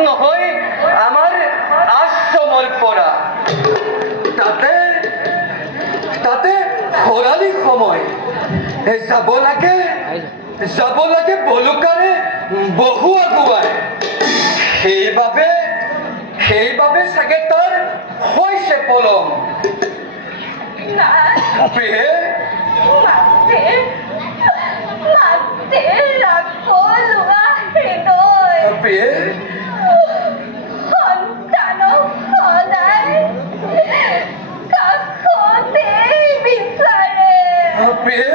নহয় আমাৰ আশ্ৰমল পড়া তাতে তাতে খৰালি সময় যাব লাগে বলুকাৰে বহু আগুৱাই সেইবাবে চাগে তাৰ হৈছে পলম প্ৰিয়ে প্ৰিয়ে প্ৰিয়ে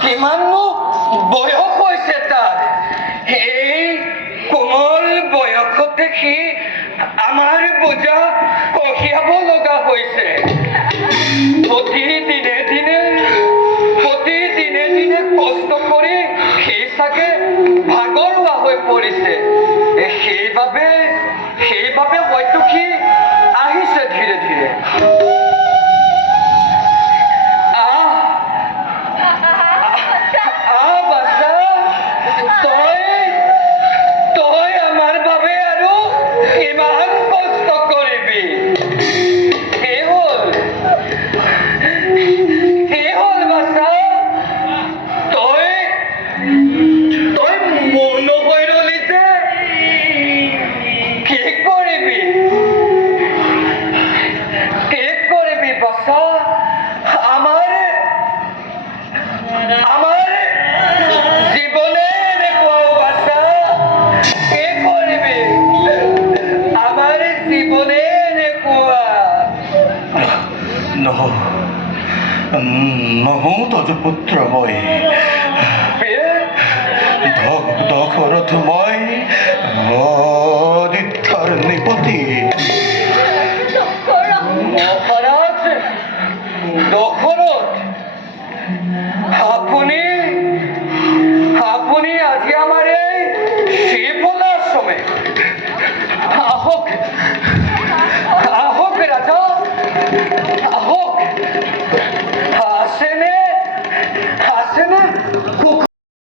কিমাননো বয়স হৈছে তাৰ এই কোমল বয়সতে সি আমাৰ বোজা কঢ়িয়াব লগা হৈছে প্ৰতিদিনে দিনে কষ্ট কৰি সি চাগে ভাগৰুৱা হৈ পৰিছে সেইবাবে হয়তো সি আহিছে ধীৰে ধীৰে নহওঁ তজপুত্ৰ মই দশৰথ মই অদিত্যাৰ নিপতি মহাৰাজ দশৰথ আপনি